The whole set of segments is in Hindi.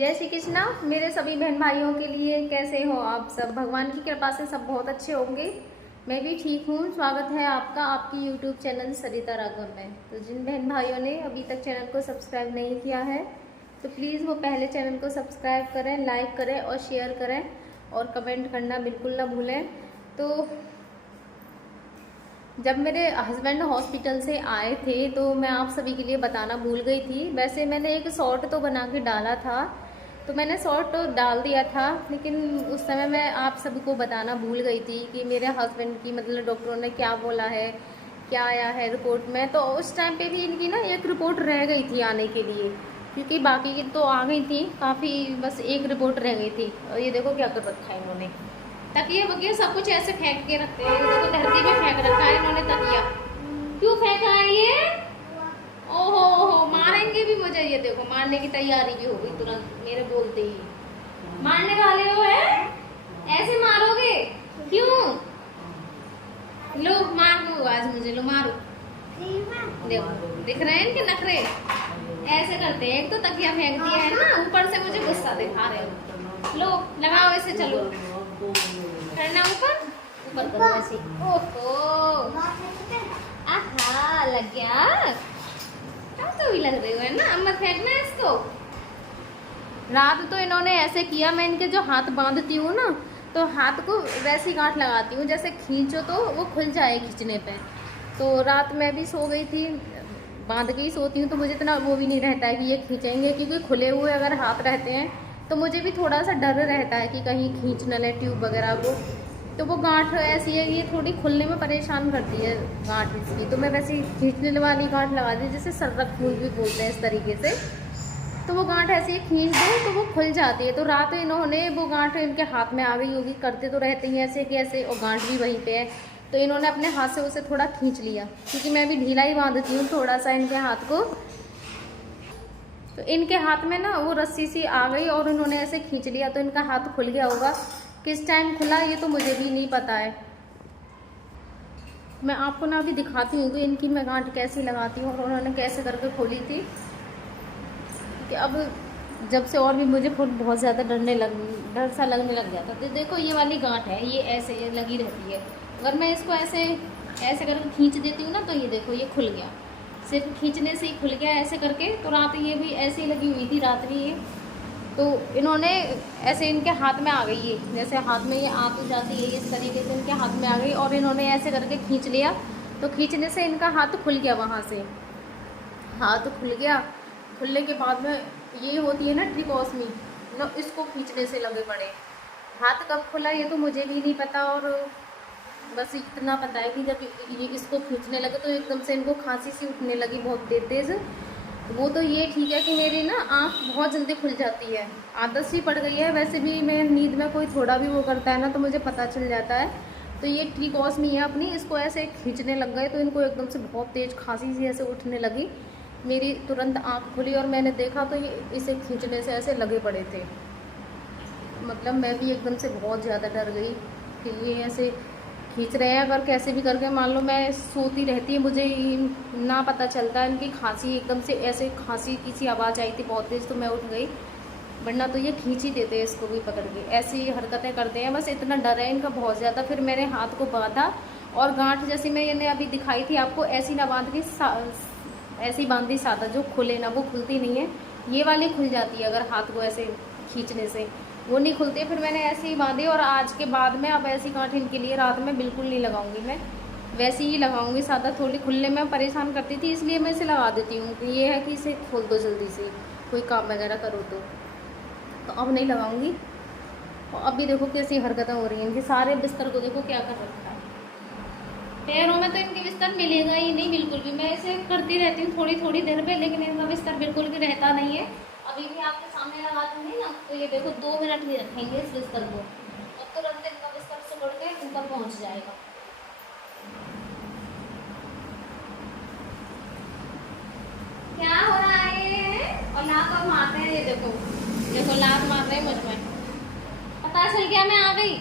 जय श्री कृष्णा मेरे सभी बहन भाइयों के लिए। कैसे हो आप सब? भगवान की कृपा से सब बहुत अच्छे होंगे। मैं भी ठीक हूँ। स्वागत है आपका आपकी यूट्यूब चैनल सरिता राघव में। तो जिन बहन भाइयों ने अभी तक चैनल को सब्सक्राइब नहीं किया है तो प्लीज़ वो पहले चैनल को सब्सक्राइब करें, लाइक करें और शेयर करें और कमेंट करना बिल्कुल ना भूलें। तो जब मेरे हस्बैंड हॉस्पिटल से आए थे तो मैं आप सभी के लिए बताना भूल गई थी। वैसे मैंने एक शॉर्ट तो बना के डाला था, तो मैंने शॉर्ट तो डाल दिया था, लेकिन उस समय मैं आप सभी को बताना भूल गई थी कि मेरे हस्बैंड की मतलब डॉक्टरों ने क्या बोला है, क्या आया है रिपोर्ट में। तो उस टाइम पे भी इनकी ना एक रिपोर्ट रह गई थी आने के लिए, क्योंकि बाकी की तो आ गई थी काफ़ी, बस एक रिपोर्ट रह गई थी। और ये देखो क्या कर रखा है इन्होंने, तकिया वकिया सब कुछ ऐसे फेंक के रखते हैं। देखो धरती पे फेंक रखा है इन्होंने तकिया। क्यों फेंका है ये? ओहो मारेंगे भी मुझे। ये देखो मारने की तैयारी भी हो गई तुरंत मेरे बोलते ही। मारने वाले हो है? ऐसे मारोगे? क्यों? लो मार दो आज मुझे, लो मारो। देखो दिख रहे हैं इनके नखरे, ऐसे करते हैं। एक तो तकिया फेंक दिया है ना, ऊपर से मुझे गुस्सा दिखा रहे हो। लो लगाओ ऐसे, चलो करना ऊपर ऊपर करो ऐसे। ओहो आहा लग गया। तो भी लग रही है ना, अब मत फेंकना इसको। रात तो इन्होंने ऐसे किया, मैं इनके जो हाथ बांधती हूँ ना तो हाथ को वैसी गांठ लगाती हूँ जैसे खींचो तो वो खुल जाए खींचने पे। तो रात में भी सो गई थी, बांध के ही सोती हूँ, तो मुझे इतना वो भी नहीं रहता है कि ये खींचेंगे, क्योंकि खुले हुए अगर हाथ रहते हैं तो मुझे भी थोड़ा सा डर रहता है कि कहीं खींच न ले ट्यूब वगैरह को। तो वो गांठ ऐसी है, ये थोड़ी खुलने में परेशान करती है गांठ इसकी। तो मैं वैसे खींचने वाली गांठ लगा दी, जैसे सरक फूल भी बोलते हैं इस तरीके से। तो वो गांठ ऐसे ही खींच दो तो वो खुल जाती है। तो रात इन्होंने वो गांठ इनके हाथ में आ गई होगी, करते तो रहते ही ऐसे कि ऐसे, और गांठ भी वहीं पे है। तो इन्होंने अपने हाथ से उसे थोड़ा खींच लिया, क्योंकि मैं भी ढीला ही बांधती हूँ थोड़ा सा इनके हाथ को। तो इनके हाथ में ना वो रस्सी सी आ गई और उन्होंने ऐसे खींच लिया, तो इनका हाथ खुल गया होगा। किस टाइम खुला ये तो मुझे भी नहीं पता है। मैं आपको ना अभी दिखाती हूँ कि इनकी मैं गांठ कैसी लगाती हूँ और उन्होंने कैसे करके खोली थी। कि अब जब से और भी मुझे खुद बहुत ज़्यादा डर सा लगने लग जाता। तो देखो ये वाली गांठ है, ये ऐसे लगी रहती है। अगर मैं इसको ऐसे ऐसे करके खींच देती हूँ ना तो ये देखो ये खुल गया, सिर्फ खींचने से ही खुल गया ऐसे करके। तो रात ये भी ऐसे ही लगी हुई थी, रात भी ये। तो इन्होंने ऐसे इनके हाथ में आ गई है, जैसे हाथ में ये आ तो जाती है इस तरीके से इनके हाथ में आ गई, और इन्होंने ऐसे करके खींच लिया। तो खींचने से इनका हाथ खुल गया, वहाँ से हाथ खुल गया। खुलने के बाद में ये होती है ना ट्रिकोस्मी ना, इसको खींचने से लगे पड़े। हाथ कब खुला ये तो मुझे भी नहीं पता, और बस इतना पता है कि जब ये इसको खींचने लगे तो एकदम से इनको खांसी सी उठने लगी बहुत तेज। वो तो ये ठीक है कि मेरी ना आँख बहुत जल्दी खुल जाती है, आदत सी पड़ गई है। वैसे भी मैं नींद में कोई थोड़ा भी वो करता है ना तो मुझे पता चल जाता है। तो ये ट्रिकोस्मी है अपनी, इसको ऐसे खींचने लग गए तो इनको एकदम से बहुत तेज़ खांसी सी ऐसे उठने लगी। मेरी तुरंत आँख खुली और मैंने देखा तो ये इसे खींचने से ऐसे लगे पड़े थे। मतलब मैं भी एकदम से बहुत ज़्यादा डर गई कि ये ऐसे खींच रहे हैं। अगर कैसे भी करके मान लो मैं सोती रहती है, मुझे ना पता चलता है। इनकी खांसी एकदम से ऐसे खांसी की सी आवाज़ आई थी बहुत तेज़, तो मैं उठ गई, वरना तो ये खींच ही देते हैं इसको भी पकड़ के। ऐसी हरकतें करते हैं, बस इतना डर है इनका बहुत ज़्यादा। फिर मैंने हाथ को बांधा और गांठ जैसी मैंने अभी दिखाई थी आपको, ऐसी ना बांध के ऐसी बांधी सादा, जो खुले ना वो खुलती नहीं है। ये वाली खुल जाती है अगर हाथ को ऐसे खींचने से, वो नहीं खुलती। फिर मैंने ऐसे ही बांधी, और आज के बाद में अब ऐसी गांठ इनके लिए रात में बिल्कुल नहीं लगाऊंगी। मैं वैसे ही लगाऊंगी सादा। थोड़ी खुलने में परेशान करती थी, इसलिए मैं इसे लगा देती हूँ कि ये है कि इसे खोल दो जल्दी से, कोई काम वगैरह करो तो अब नहीं लगाऊंगी। और अब भी देखो कैसी हरकतें हो रही हैं इनके। सारे बिस्तर को देखो क्या कर रखा है। पैरों में तो इनके बिस्तर मिलेगा ही नहीं बिल्कुल भी। मैं इसे करती रहती हूँ थोड़ी थोड़ी देर पे, लेकिन इनका बिस्तर बिल्कुल भी रहता नहीं है। अभी भी आपके सामने लगा दूंगी ना तो ये देखो 2 मिनट ही रखेंगे इस बिस्तर को, और तुरंत इनका बिस्तर से बढ़ के ऊपर पहुँच जाएगा। क्या हो रहा है? और लात और मारते हैं, ये देखो देखो लात मार रहे हैं मुझ में। पता चल गया मैं आ गई।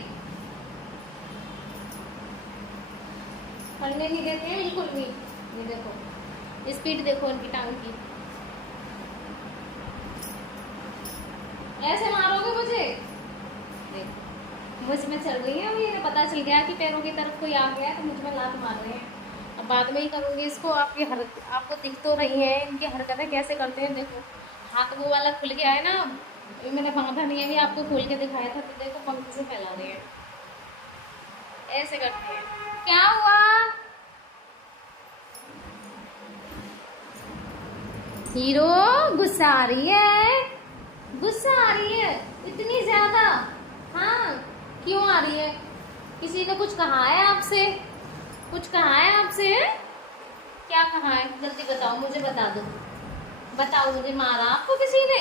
पढ़ने नहीं देते हैं बिल्कुल भी। ये देखो स्पीड देखो इनकी टांग की। ऐसे मारोगे मुझे? मुझ में चल रही है, मुझे पता चल गया कि पैरों की तरफ कोई आ गया तो मुझ में लात मार रहे हैं। अब बाद में ही करूँगी इसको। आपको दिख तो रही है इनकी हरकतें कैसे करते हैं। देखो हाथ वो वाला खुल गया है ना, ये मैंने बांधा नहीं है, अभी आपको खोल के दिखाया था। तो देखो पंख से फैला रहे हैं, ऐसे करते हैं। क्या हुआ? हीरो गुस्सा आ रही है, गुस्सा आ रही है इतनी ज्यादा? हाँ क्यों आ रही है? किसी ने कुछ कहा है आपसे? कुछ कहा है आपसे? क्या कहा है? जल्दी बताओ, मुझे बता दो, बताओ मुझे। मारा आपको किसी ने?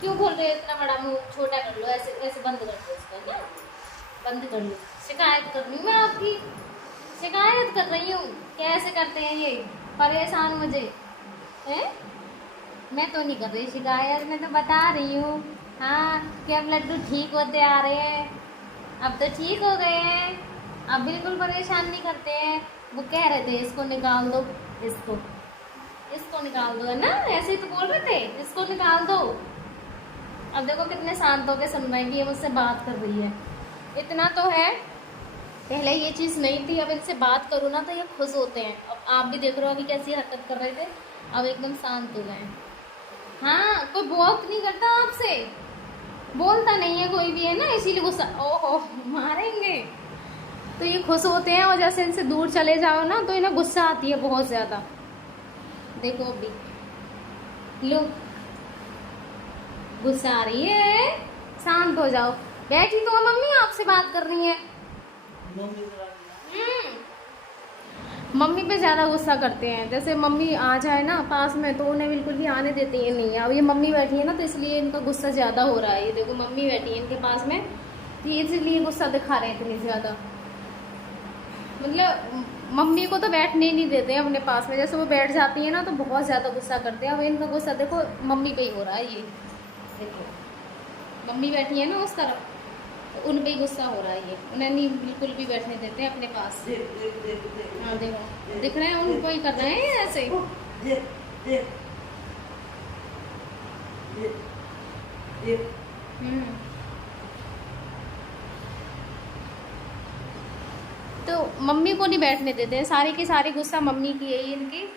क्यों बोल रहे हो? इतना बड़ा मुंह छोटा कर लो, ऐसे ऐसे बंद कर दो इसका, क्या बंद कर लो। शिकायत कर रही हूँ मैं आपकी, शिकायत कर रही हूँ। कैसे करते हैं ये परेशान मुझे है? मैं तो नहीं कर रही शिकायत, मैं तो बता रही हूँ। हाँ कि अब लड्डू ठीक होते आ रहे हैं, अब तो ठीक हो गए हैं, अब बिल्कुल परेशान नहीं करते हैं। वो कह रहे थे इसको निकाल दो, इसको निकाल दो, है ना? ऐसे ही तो बोल रहे थे, इसको निकाल दो। अब देखो कितने शांत होकर सुन रहे हैं कि ये मुझसे बात कर रही है। इतना तो है, पहले ये चीज़ नहीं थी, अब इनसे बात करूँ ना तो ये खुश होते हैं। अब आप भी देख रहे हो अभी कैसी हरकत कर रहे थे, अब एकदम शांत हो गए। हाँ कोई बात नहीं करता आपसे, बोलता नहीं है कोई भी, है ना? इसीलिए गुस्सा। ओहो मारेंगे तो ये खुश होते हैं, और जैसे इनसे दूर चले जाओ ना तो इन्हें गुस्सा आती है बहुत ज़्यादा। देखो अभी लो गुस्सा आ रही है, शांत हो जाओ। बैठी तो मम्मी आपसे बात कर रही है। मम्मी पे ज़्यादा गुस्सा करते हैं। जैसे मम्मी आ जाए ना पास में तो उन्हें बिल्कुल भी आने देते ही नहीं है। अब ये मम्मी बैठी है ना तो इसलिए इनका गुस्सा ज़्यादा हो रहा है। ये देखो मम्मी बैठी है इनके पास में तो इसलिए गुस्सा दिखा रहे हैं इतनी ज़्यादा। मतलब मम्मी को तो बैठने ही नहीं देते हैं अपने पास में। जैसे वो बैठ जाती है ना तो बहुत ज़्यादा गुस्सा करते हैं। अब इनका गुस्सा देखो मम्मी पे ही हो रहा है। ये देखो मम्मी बैठी है ना उस तरफ, तो उन पे ही गुस्सा हो रहा है। ये उन्हें नहीं बिल्कुल भी बैठने देते हैं अपने पास। हाँ देखो दिख रहे हैं, उनको ही कर रहे हैं ऐसे। तो मम्मी को नहीं बैठने देते हैं, सारी की सारी गुस्सा मम्मी की है इनकी।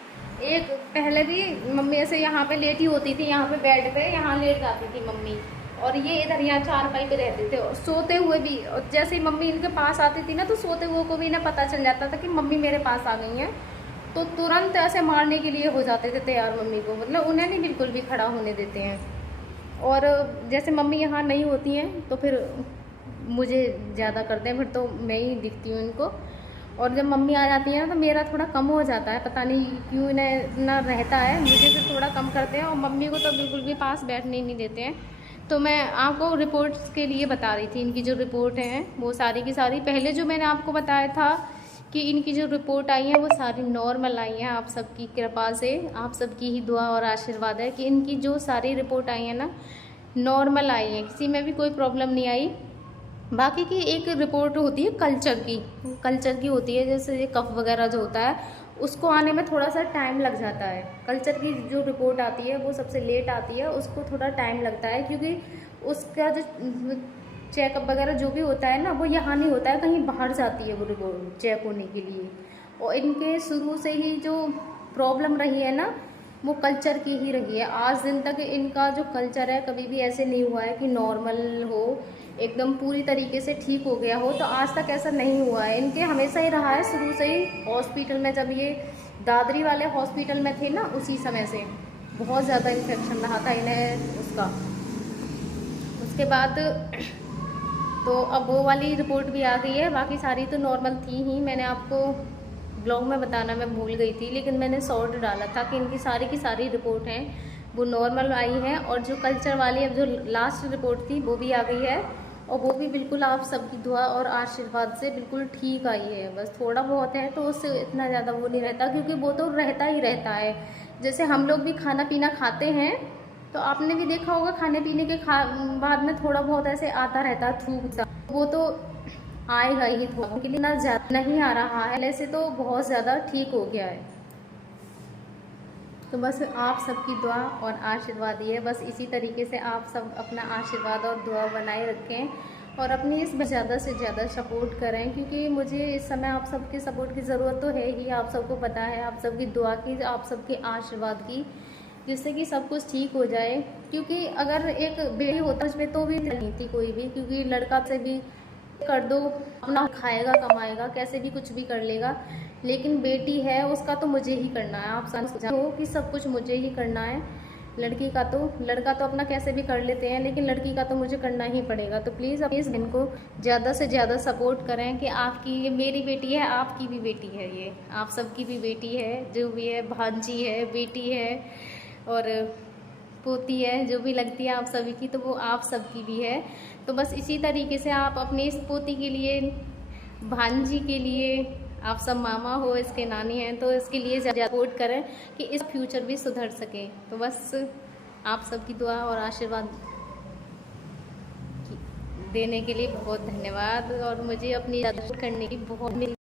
एक पहले भी मम्मी ऐसे यहाँ पे लेटी होती थी, यहाँ पे बेड पे यहाँ लेट जाती थी मम्मी, और ये इधर यहाँ चारपाई पे रहते थे। और सोते हुए भी, और जैसे ही मम्मी इनके पास आती थी ना तो सोते हुए को भी इन्हें पता चल जाता था कि मम्मी मेरे पास आ गई हैं, तो तुरंत ऐसे मारने के लिए हो जाते थे तैयार मम्मी को। मतलब उन्हें नहीं बिल्कुल भी खड़ा होने देते हैं। और जैसे मम्मी यहाँ नहीं होती हैं तो फिर मुझे ज़्यादा करते हैं, फिर तो मैं ही दिखती हूँ इनको। और जब मम्मी आ जाती है ना तो मेरा थोड़ा कम हो जाता है, पता नहीं क्यों इन्हें इतना रहता है, मुझे फिर थोड़ा कम करते हैं। और मम्मी को तो बिल्कुल भी पास बैठने ही नहीं देते हैं। तो मैं आपको रिपोर्ट्स के लिए बता रही थी। इनकी जो रिपोर्ट है वो सारी की सारी, पहले जो मैंने आपको बताया था कि इनकी जो रिपोर्ट आई है वो सारी नॉर्मल आई हैं। आप सबकी कृपा से, आप सबकी ही दुआ और आशीर्वाद है कि इनकी जो सारी रिपोर्ट आई है ना नॉर्मल आई है, किसी में भी कोई प्रॉब्लम नहीं आई। बाकी की एक रिपोर्ट होती है कल्चर की होती है, जैसे ये कफ वगैरह जो होता है उसको आने में थोड़ा सा टाइम लग जाता है। कल्चर की जो रिपोर्ट आती है वो सबसे लेट आती है, उसको थोड़ा टाइम लगता है क्योंकि उसका जो चेकअप वगैरह जो भी होता है ना वो यहाँ नहीं होता है, कहीं बाहर जाती है वो रिपोर्ट चेक होने के लिए। और इनके शुरू से ही जो प्रॉब्लम रही है ना वो कल्चर की ही रही है। आज दिन तक इनका जो कल्चर है कभी भी ऐसे नहीं हुआ है कि नॉर्मल हो, एकदम पूरी तरीके से ठीक हो गया हो, तो आज तक ऐसा नहीं हुआ है। इनके हमेशा ही रहा है शुरू से ही। हॉस्पिटल में जब ये दादरी वाले हॉस्पिटल में थे ना उसी समय से बहुत ज़्यादा इन्फेक्शन रहा था इन्हें उसका। उसके बाद तो अब वो वाली रिपोर्ट भी आ गई है, बाकी सारी तो नॉर्मल थी ही। मैंने आपको ब्लॉग में बताना मैं भूल गई थी, लेकिन मैंने शॉर्ट डाला था कि इनकी सारी की सारी रिपोर्ट हैं वो नॉर्मल आई है। और जो कल्चर वाली अब जो लास्ट रिपोर्ट थी वो भी आ गई है, और वो भी बिल्कुल आप सबकी दुआ और आशीर्वाद से बिल्कुल ठीक आई है। बस थोड़ा बहुत है तो उससे इतना ज़्यादा वो नहीं रहता, क्योंकि वो तो रहता ही रहता है। जैसे हम लोग भी खाना पीना खाते हैं तो आपने भी देखा होगा खाने पीने के बाद में थोड़ा बहुत ऐसे आता रहता है थूकता, वो तो आएगा ही थोड़ा के लिए, ना ज़्यादा नहीं आ रहा है। पहले से तो बहुत ज़्यादा ठीक हो गया है। तो बस आप सबकी दुआ और आशीर्वाद ही है, बस इसी तरीके से आप सब अपना आशीर्वाद और दुआ बनाए रखें और अपनी इस ज़्यादा से ज़्यादा सपोर्ट करें, क्योंकि मुझे इस समय आप सबके सपोर्ट की ज़रूरत तो है ही। आप सबको पता है, आप सबकी दुआ की, आप सबके आशीर्वाद की, जिससे कि सब कुछ ठीक हो जाए। क्योंकि अगर एक बेटी होता उसमें तो भी नहीं थी कोई भी, क्योंकि लड़का से भी कर दो अपना खाएगा कमाएगा कैसे भी कुछ भी कर लेगा, लेकिन बेटी है उसका तो मुझे ही करना है। आप समझो कि सब कुछ मुझे ही करना है। लड़की का तो, लड़का तो अपना कैसे भी कर लेते हैं, लेकिन लड़की का तो मुझे करना ही पड़ेगा। तो प्लीज़ अपनी इस बहन को ज़्यादा से ज़्यादा सपोर्ट करें कि आपकी, ये मेरी बेटी है, आपकी भी बेटी है, ये आप सबकी भी बेटी है, जो भी है, भांजी है, बेटी है और पोती है, जो भी लगती है आप सभी की, तो वो आप सबकी भी है। तो बस इसी तरीके से आप अपनी इस पोती के लिए, भांजी के लिए, आप सब मामा हो, इसके नानी हैं, तो इसके लिए ज़्यादा सपोर्ट करें कि इस फ्यूचर भी सुधर सके। तो बस आप सबकी दुआ और आशीर्वाद देने के लिए बहुत धन्यवाद और मुझे अपनी करने की बहुत